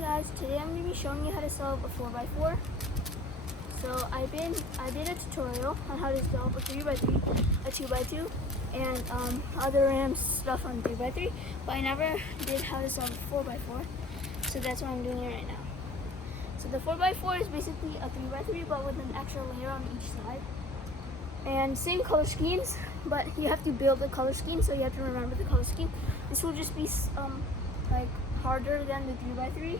guys, today I'm going to be showing you how to solve a 4x4. So I did a tutorial on how to solve a 3x3, a 2x2, and other random stuff on 3x3, but I never did how to solve a 4x4, so that's why I'm doing it right now. So the 4x4 is basically a 3x3 but with an extra layer on each side. And same color schemes, but you have to build the color scheme, so you have to remember the color scheme. This will just be like harder than the 3x3.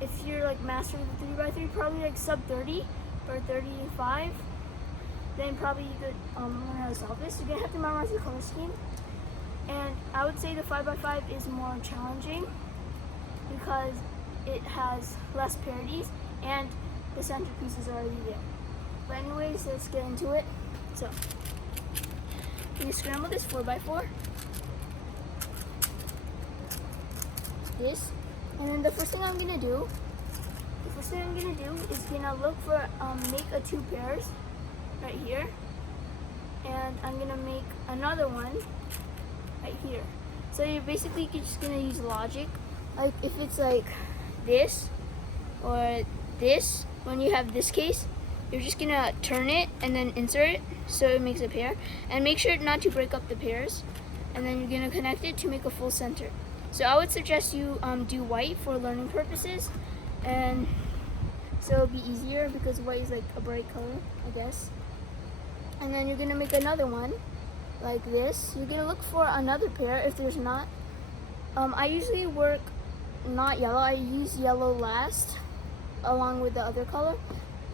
If you're like master of the 3x3, probably like sub 30 or 35, then probably you could learn how to solve this. You're gonna have to memorize the color scheme. And I would say the 5x5 is more challenging because it has less parities and the center piece is already there. But anyways, let's get into it. So, you scramble this 4x4. This, and then the first thing I'm gonna do is gonna look for make a 2 pairs right here, and I'm gonna make another one right here. So you're basically just gonna use logic. Like if it's like this or this, when you have this case, you're just gonna turn it and then insert it so it makes a pair, and make sure not to break up the pairs, and then you're gonna connect it to make a full center. So I would suggest you do white for learning purposes, and so it'll be easier because white is like a bright color, I guess. And then you're gonna make another one like this. You're gonna look for another pair if there's not. I usually work not yellow, I use yellow last along with the other color.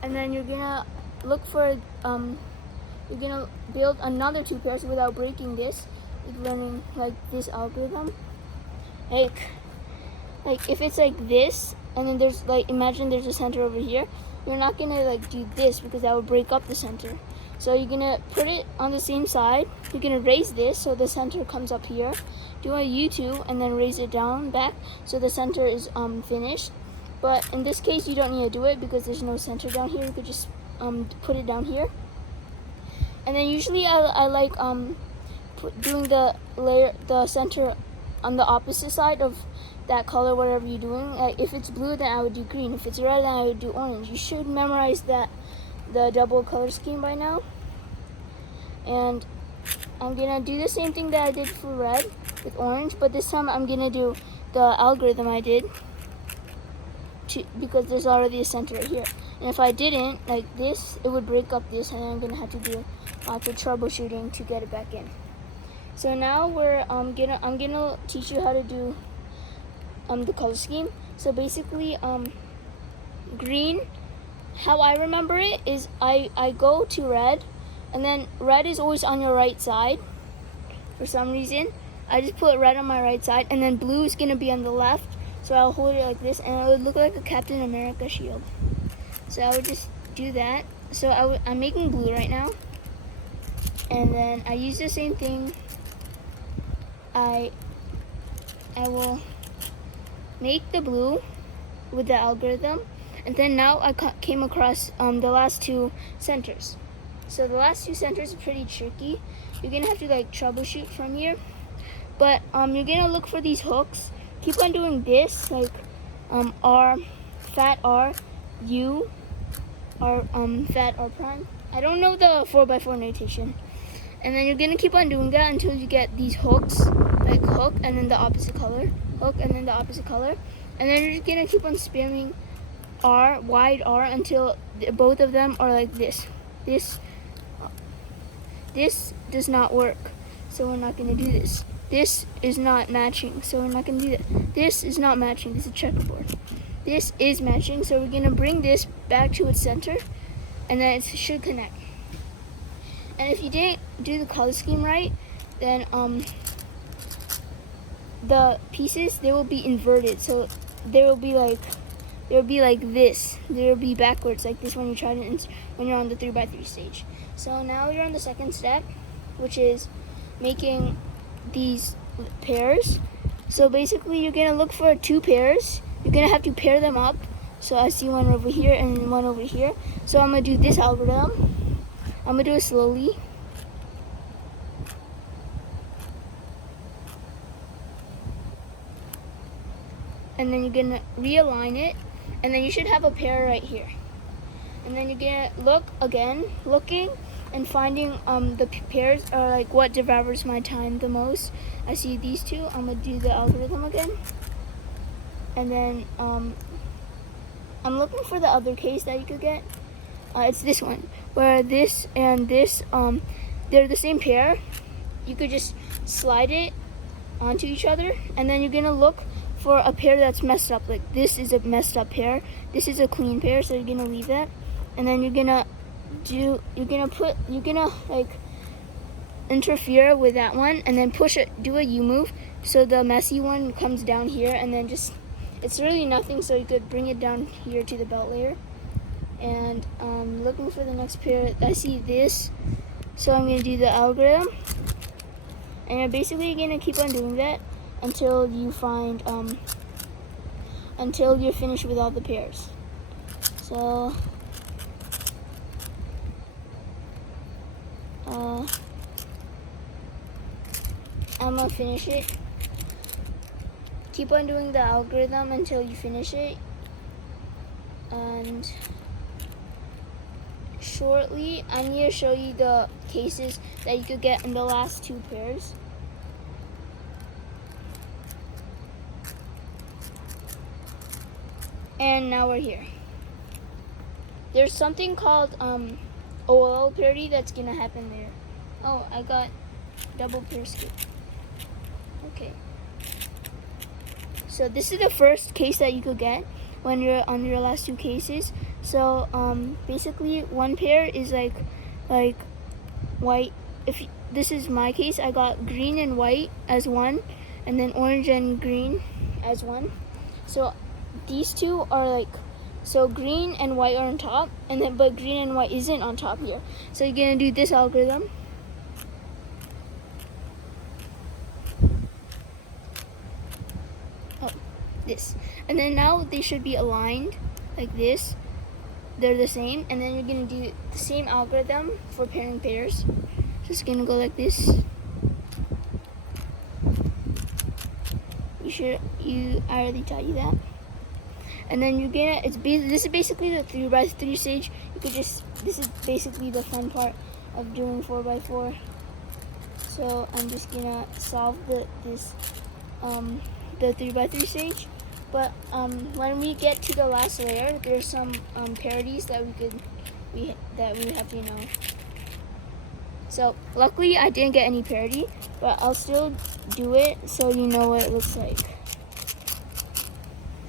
And then you're gonna look for, you're gonna build another 2 pairs without breaking this, like learning like this algorithm. Like if it's like this, and then there's like, imagine there's a center over here, you're not gonna like do this because that would break up the center. So you're gonna put it on the same side, you're gonna raise this so the center comes up here, do a U2 and then raise it down back so the center is finished. But in this case you don't need to do it because there's no center down here, you could just put it down here. And then usually I like doing the center on the opposite side of that color, whatever you're doing. If it's blue, then I would do green. If it's red, then I would do orange. You should memorize the double color scheme by now. And I'm gonna do the same thing that I did for red with orange, but this time I'm gonna do the algorithm I did because there's already a center right here. And if I didn't, like this, it would break up this, and I'm gonna have to do lots of troubleshooting to get it back in. So now I'm gonna teach you how to do the color scheme. So basically, green, how I remember it is I go to red, and then red is always on your right side for some reason. I just put red on my right side, and then blue is gonna be on the left. So I'll hold it like this, and it would look like a Captain America shield. So I would just do that. So I'm making blue right now, and then I use the same thing. I will make the blue with the algorithm, and then now I came across the last 2 centers. So the last 2 centers are pretty tricky. You're gonna have to like troubleshoot from here, but you're gonna look for these hooks. Keep on doing this, like R, fat R, U, or fat R prime. I don't know the 4x4 notation. And then you're gonna keep on doing that until you get these hooks, like hook and then the opposite color, hook and then the opposite color. And then you're just gonna keep on spamming R, wide R, until both of them are like this. This does not work, so we're not gonna do this. This is not matching, so we're not gonna do that. This is not matching, this is a checkerboard. This is matching, so we're gonna bring this back to its center, and then it should connect. And if you didn't do the color scheme right, then the pieces, they will be inverted. So there will be like this. There will be backwards like this when you try to when you're on the 3x3 stage. So now you're on the second step, which is making these pairs. So basically you're gonna look for 2 pairs. You're gonna have to pair them up. So I see one over here and one over here. So I'm gonna do this algorithm. I'm gonna do it slowly. and then you're gonna realign it, and then you should have a pair right here. And then you're gonna look again, looking and finding the pairs, or like what devours my time the most. I see these two. I'm gonna do the algorithm again, and then I'm looking for the other case that you could get. It's this one, where this and this they're the same pair. You could just slide it onto each other, and then you're gonna look for a pair that's messed up. Like this is a messed up pair, this is a clean pair, so you're gonna leave that, and then you're gonna like interfere with that one, and then push it, do a U move, so the messy one comes down here, and then just, it's really nothing, so you could bring it down here to the belt layer. And looking for the next pair, I see this, so I'm gonna do the algorithm, and you're basically gonna keep on doing that until you find until you're finished with all the pairs. So I'm gonna finish it. Keep on doing the algorithm until you finish it, and shortly I'm going to show you the cases that you could get in the last two pairs. And now we're here. There's something called OL parity that's gonna happen there. Oh, I got double pair skip. Okay. So this is the first case that you could get when you're on your last two cases. So basically one pair is like white. If this is my case, I got green and white as one, and then orange and green as one. So these two are like, so green and white are on top, and then but green and white isn't on top here. So you're gonna do this algorithm. Oh, this. And then now they should be aligned like this. They're the same, and then you're gonna do the same algorithm for pairing pairs. So it's gonna go like this. I already taught you that. And then you're gonna, this is basically the 3x3 stage. You could just, this is basically the fun part of doing 4x4. So I'm just gonna solve the 3x3 stage. But when we get to the last layer, there's some parities that we have to know. So luckily I didn't get any parity, but I'll still do it so you know what it looks like.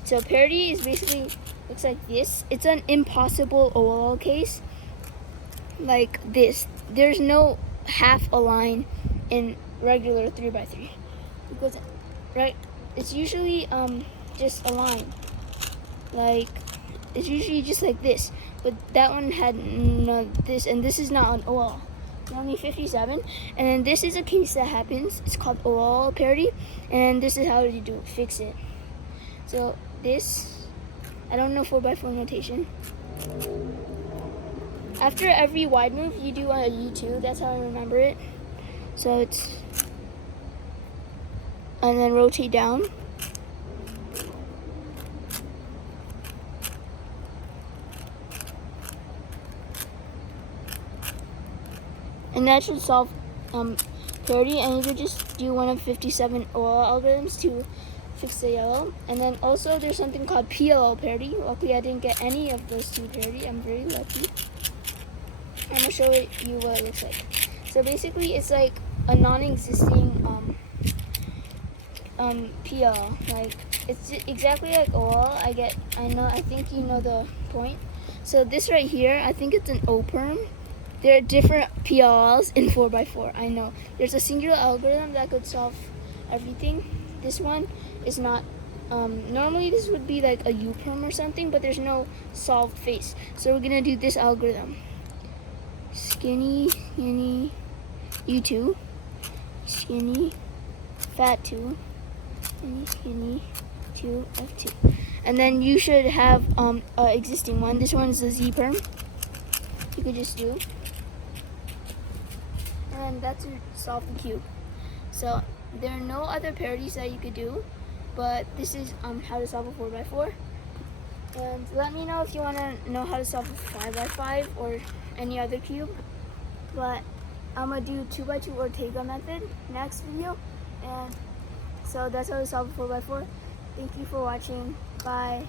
So parity is basically looks like this. It's an impossible OLL case, like this. There's no half a line in regular 3x3 because it's usually just a line, like it's usually just like this, but that one had this, and this is not an OL. It's only 57, and then this is a case that happens. It's called OL parity, and this is how you do fix it. So this, I don't know 4x4 notation. After every wide move, you do a U2. That's how I remember it. So it's, and then rotate down. And that should solve parity, and you could just do one of 57 OL algorithms to fix the yellow. And then also there's something called PLL parity. Luckily I didn't get any of those two parity. I'm very lucky. I'm gonna show you what it looks like. So basically it's like a non-existing PL. Like it's exactly like OL. I think you know the point. So this right here, I think it's an O-perm. There are different PLLs in 4x4. I know. There's a singular algorithm that could solve everything. This one is not. Normally this would be like a U-perm or something, but there's no solved face. So we're gonna do this algorithm. Skinny, skinny, U2, skinny, fat 2, skinny, skinny, 2, F2. And then you should have an existing one. This one's the Z-perm. You could just do. And that's to solve the cube. So there are no other parities that you could do. but this is how to solve a 4x4. And let me know if you want to know how to solve a 5x5 or any other cube. But I'm going to do 2x2 Ortega method next video. And so that's how to solve a 4x4. Thank you for watching. Bye.